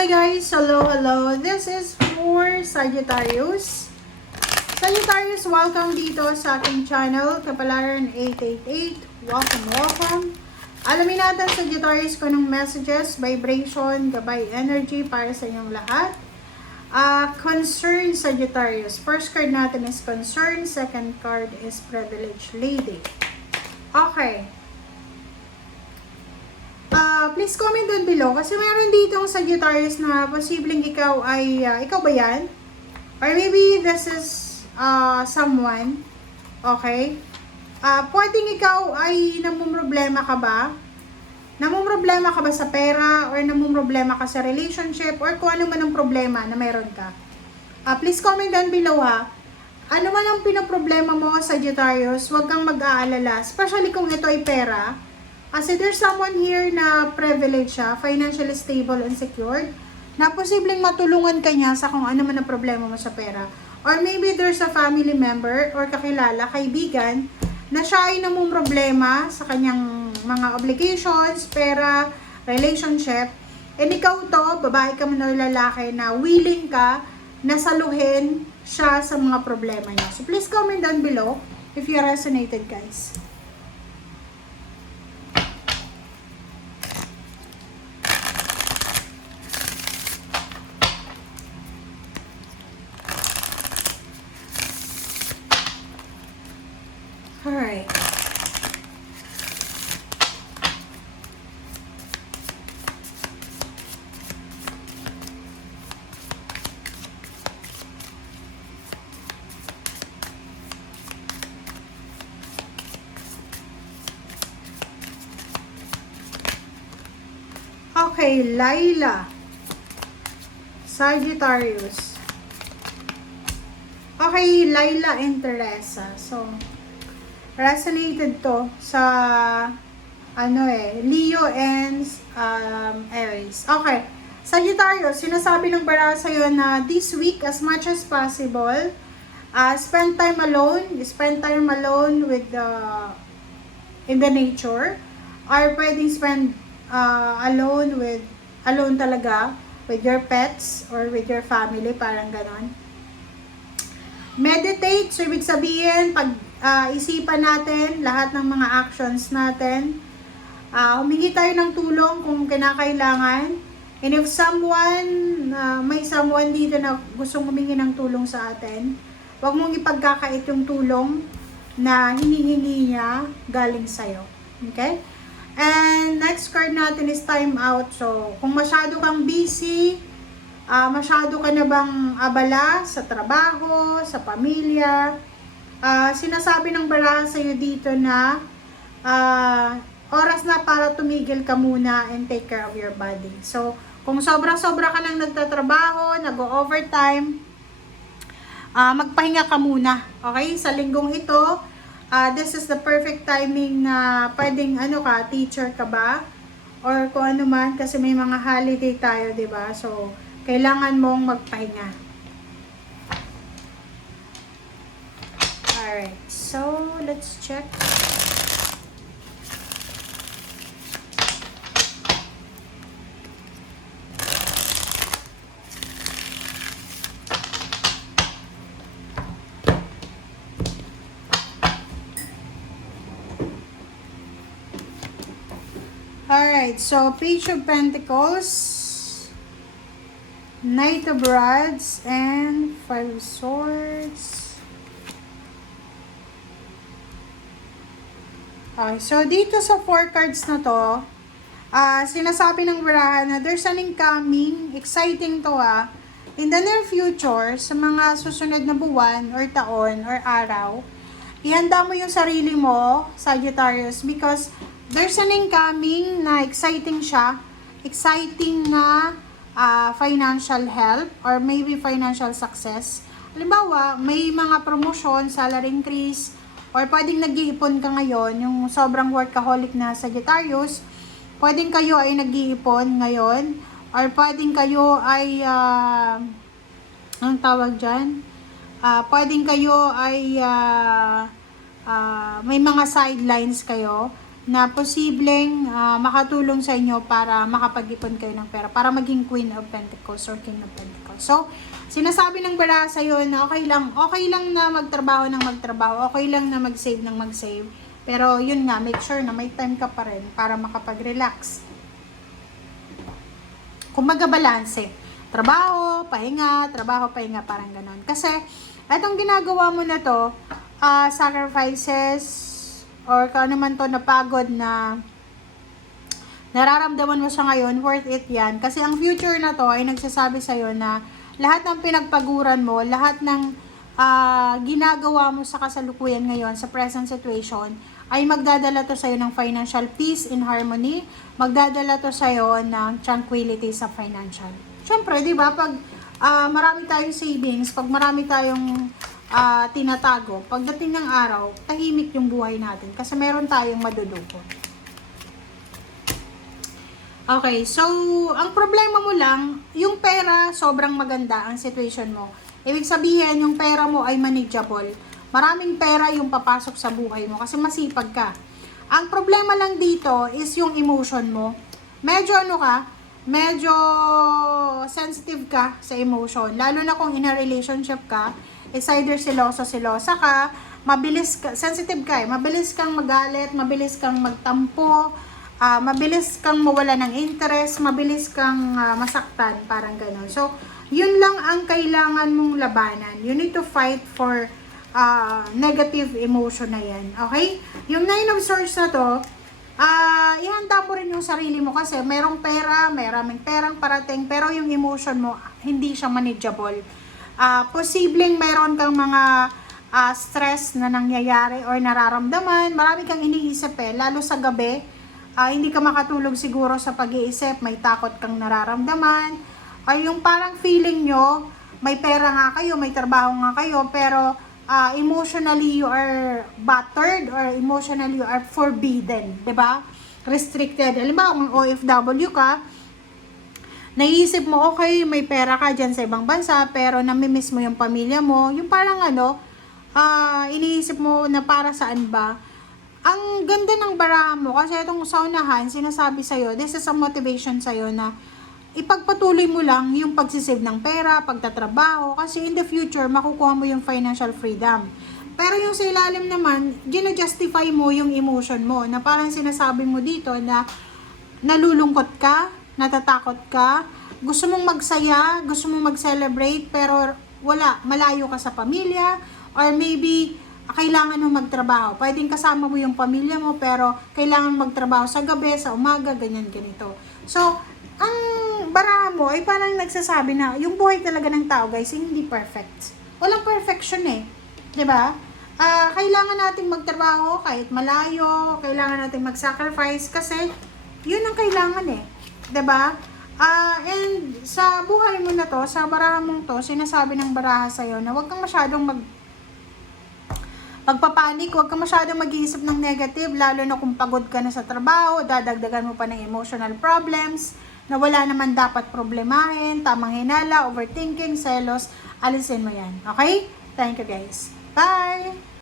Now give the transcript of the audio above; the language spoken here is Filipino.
Hello guys, hello. This is for Sagittarius. Sagittarius, welcome dito sa ating channel, Kapalaran 888. Welcome. Alamin natin Sagittarius kung anong messages, vibration, gabay energy para sa inyong lahat. Concern Sagittarius. First card natin is concern, second card is privileged lady. Okay. Please comment down below kasi meron dito ang Sagittarius na posibleng ikaw ay, ikaw ba yan? Or maybe this is someone, okay? Pwedeng ikaw ay namumroblema ka ba? Namumroblema ka ba sa pera? Or namumroblema ka sa relationship? Or kung ano man ang problema na meron ka? Please comment down below ha. Ano man ang pinoproblema mo, Sagittarius, huwag kang mag-aalala. Especially kung ito ay pera. Kasi there's someone here na privileged siya, financially stable and secured, na posibleng matulungan ka niya sa kung ano man ang problema mo sa pera. Or maybe there's a family member or kakilala, kaibigan, na siya ay namumroblema sa kanyang mga obligations, pera, relationship. And ikaw to, babae ka man o lalaki, na willing ka na saluhin siya sa mga problema niya. So please comment down below if you resonated, guys. Alright. Okay, Laila. Sagittarius. Okay, Laila and Teresa. So, resonated to sa Leo and Aries. Okay. Sagittarius, sinasabi ng baraha sa'yo na this week as much as possible, spend time alone with in the nature, or pwedeng spend alone talaga with your pets or with your family, parang ganon. Meditate, so ibig sabihin, isipan natin lahat ng mga actions natin. Humingi tayo ng tulong kung kinakailangan. And if may someone dito na gustong humingi ng tulong sa atin, huwag mong ipagkakait yung tulong na hinihingi niya galing sa'yo. Okay? And next card natin is time out. So, kung masyado kang busy, masyado ka na bang abala sa trabaho, sa pamilya, sinasabi ng baraha sa'yo dito na oras na para tumigil ka muna and take care of your body. So, kung sobra-sobra ka nang nagtatrabaho, nag-overtime, magpahinga ka muna. Okay? Sa linggong ito, this is the perfect timing na pwedeng teacher ka ba? Or kung ano man, kasi may mga holiday tayo, diba? So, kailangan mong magpahinga. Alright, so let's check. Alright, so Page of Pentacles, Knight of Rods, and Five of Swords. Okay, so dito sa 4 cards na to, sinasabi ng baraha na there's an incoming, exciting to in the near future, sa mga susunod na buwan, or taon, or araw. Ihanda mo yung sarili mo, Sagittarius, because there's an incoming na exciting siya, exciting na financial help or maybe financial success. Halimbawa, may mga promotion, salary increase, or pwedeng nag-iipon ka ngayon, yung sobrang workaholic na Sagittarius, pwedeng kayo ay nag-iipon ngayon, or pwedeng kayo ay, anong tawag dyan? Pwedeng kayo ay, may mga sidelines kayo, na posibleng makatulong sa inyo para makapag-ipon kayo ng pera, para maging Queen of Pentacles or King of Pentacles. So, sinasabi ng baraha sa'yo na okay lang na magtrabaho ng magtrabaho, okay lang na mag-save ng mag-save, pero yun nga, make sure na may time ka pa rin para makapag-relax. Kumbaga balanse. Trabaho, pahinga, parang ganon. Kasi, etong ginagawa mo na to, sacrifices, or kung ano man to na pagod na nararamdaman mo siya ngayon, worth it yan. Kasi ang future na to ay nagsasabi sa'yo na lahat ng pinagpaguran mo, lahat ng ginagawa mo sa kasalukuyan ngayon, sa present situation, ay magdadala to sa'yo ng financial peace in harmony, magdadala to sa'yo ng tranquility sa financial. Siyempre, di ba, pag marami tayong savings, pag marami tayong tinatago, pagdating ng araw, tahimik yung buhay natin kasi meron tayong madudukot. Okay, so, ang problema mo lang, yung pera, sobrang maganda ang situation mo. Ibig sabihin, yung pera mo ay manageable. Maraming pera yung papasok sa buhay mo kasi masipag ka. Ang problema lang dito is yung emotion mo. Medyo medyo sensitive ka sa emotion. Lalo na kung in a relationship ka, it's either selosa ka, sensitive ka mabilis kang magalit, mabilis kang magtampo, mabilis kang mawala ng interest, mabilis kang masaktan, parang gano'n. So, yun lang ang kailangan mong labanan. You need to fight for negative emotion na yan. Okay? Yung 9 of Swords na to, ihanda mo rin yung sarili mo kasi merong pera, maraming perang parating, pero yung emotion mo, hindi siya manageable. Posibleng meron kang mga stress na nangyayari or nararamdaman, marami kang iniisip lalo sa gabi, hindi ka makatulog siguro sa pag-iisip, may takot kang nararamdaman, ay yung parang feeling nyo, may pera nga kayo, may trabaho nga kayo, pero emotionally you are battered or emotionally you are forbidden, 'di ba? Restricted. Alam mo, kung OFW ka, naisip mo, okay, may pera ka dyan sa ibang bansa, pero namimiss mo yung pamilya mo, yung parang iniisip mo na para saan ba? Ang ganda ng baraha mo, kasi itong sa unahan, sinasabi sa'yo, this is a motivation sa'yo na ipagpatuloy mo lang yung pagsisave ng pera, pagtatrabaho, kasi in the future, makukuha mo yung financial freedom. Pero yung sa ilalim naman, gina-justify mo yung emotion mo, na parang sinasabi mo dito na nalulungkot ka, natatakot ka, gusto mong magsaya, gusto mong mag-celebrate, pero wala, malayo ka sa pamilya, or maybe kailangan mo magtrabaho. Pwedeng kasama mo yung pamilya mo, pero kailangan magtrabaho sa gabi, sa umaga, ganyan, ganito. So, ang baraha mo ay parang nagsasabi na yung buhay talaga ng tao, guys, hindi perfect. Walang perfection 'di ba? Kailangan nating magtrabaho kahit malayo, kailangan nating mag-sacrifice kasi yun ang kailangan 'di ba? And sa buhay mo na to, sa baraha mong to, sinasabi ng baraha sa'yo na huwag kang masyadong pagpapanik, huwag kang masyadong mag-iisip ng negative, lalo na kung pagod ka na sa trabaho, dadagdagan mo pa ng emotional problems, na wala naman dapat problemahin, tamang hinala, overthinking, selos, alisin mo yan. Okay? Thank you guys. Bye!